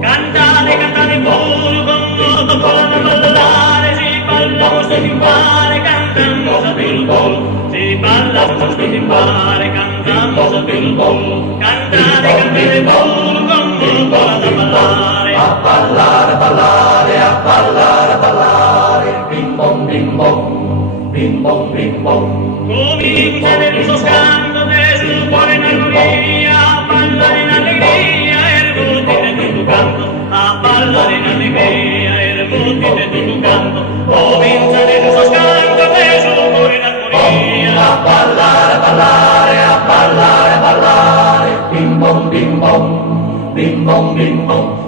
Cantate, cantate pure con molto buono ballare, si balla questo timpare, cantando sotto il bol. Si balla questo timpare, cantando sotto il bol. Cantate, cantate pure con molto buono da ballare. A ballare, ballare, a ballare, ballare, bim bom, bim bom, bim bom, bim bom. Comincia nel suo scanto, sul cuore in armonia, a ballare in allegria, e ruotine tutto canto, a ballare in allegria, e ruotine tutto canto. Comincia nel suo scanto, sul cuore in armonia. A ballare, ballare, a ballare, ballare, bim bom, bim bom, bim bom, bim bom.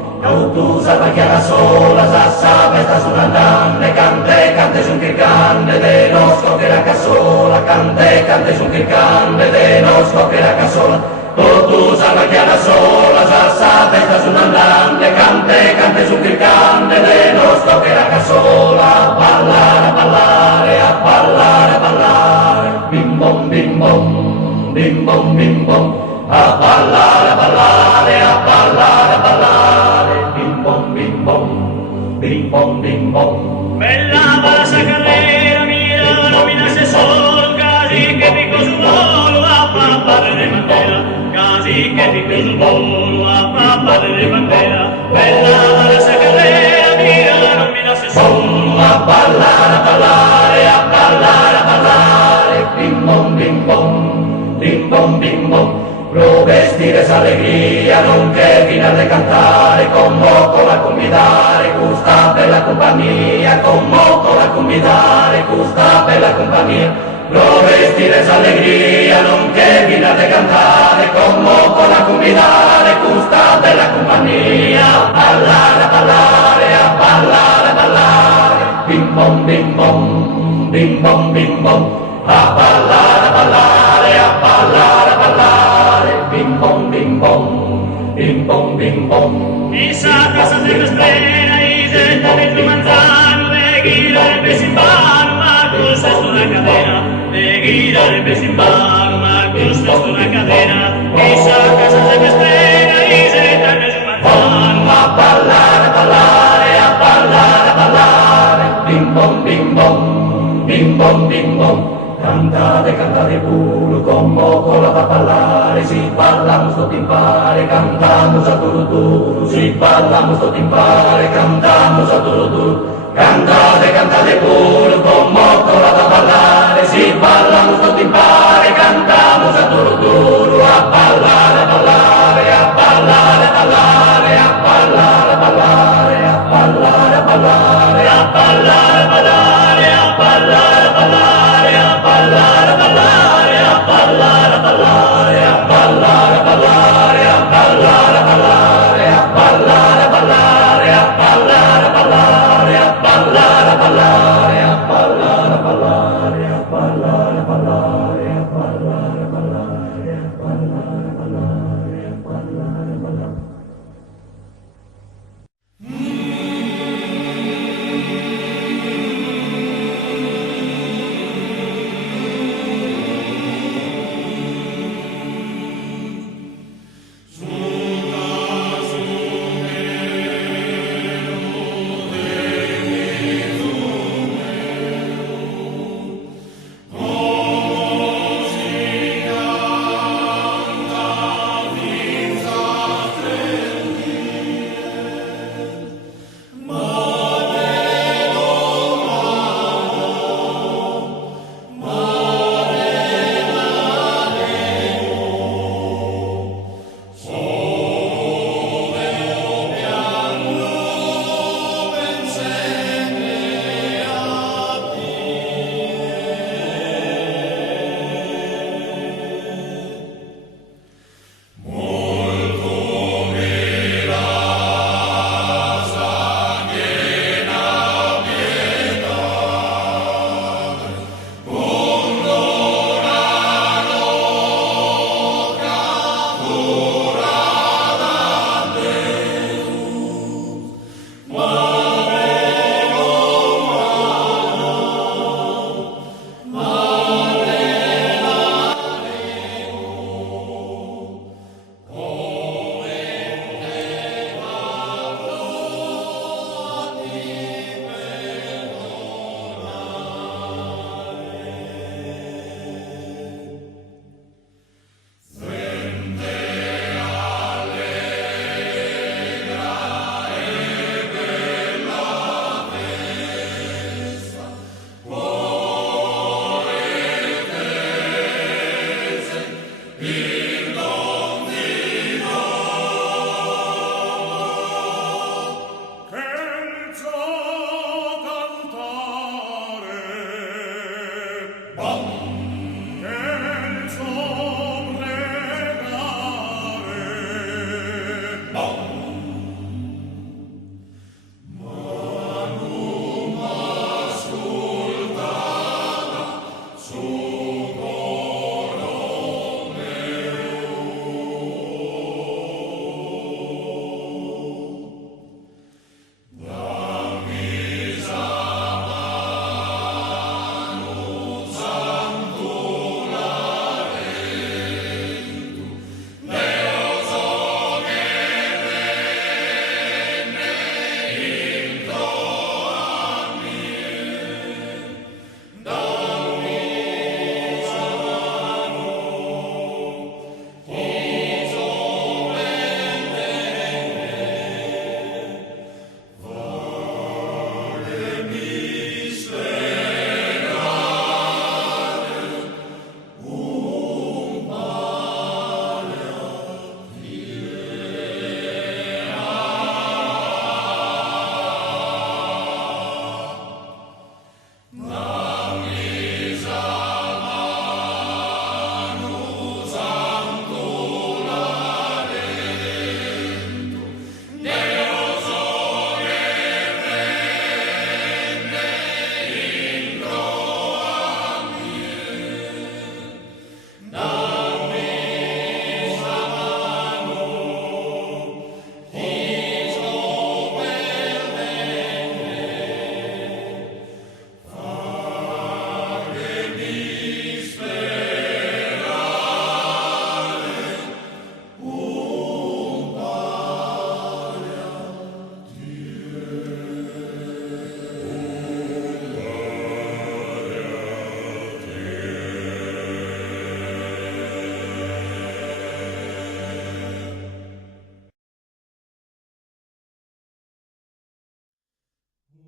Tu salva chiara sola, sassa, festa sull'andante, cante su che cante, de non scoppierà cassola, cante su che cante, de non scoppierà cassola. Tu salva chiara sola, sassa, festa sull'andante, cante su che cante, de non scoppierà cassola. A ballare, a ballare, a ballare, a ballare, bim bom, bim bom, bim bom, bim bom. A ballare, a ballare, a ballare, a ballare, bim bom, bim bom, bim bom, bim bom. Bella bassa carrera, mira, nominasse solo, casi che picco sul volo, a pappare di bandera, casi che picco sul volo, a pappare di bandera. Bella bassa carrera, mira, nominasse solo, a ballare, a ballare, a ballare, a ballare, bim bom, bim bom, bim bom, bim bom. Pro vestire s'allegria, nonché finale cantare, con moco la convidare, questa bella compagnia, con moco la convidare, questa bella compagnia. Pro vestire s'allegria, nonché finale cantare, con moco la convidare, questa bella compagnia. A ballare, a ballare, a ballare, a ballare, bim bom, bim bom, bim bom, bim bom. A ballare, a ballare, a ballare, a ballare, bim bom, bim bom, bim bom, bim bom. chissà cosa deve sprena, Isetta del tuo manzano, le ghidare in mano, ma questa è una catena, le ghidare in mano, ma questa è una catena. Chissà cosa deve sprena, Isetta del tuo manzano. A ballare, a ballare, a ballare, a ballare, bim bom, bim bom, bim bom, bim bom. Cantate, cantate pure, con moco la da ballare, si ballamo sto timpare, cantamos a turuturu, si ballamo sto timpare, cantamos a turuturu. Cantate, cantate pure, con moco la da ballare, si ballamo sto timpare, cantamos a turuturu, a ballare, a ballare, a ballare.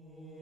Oh.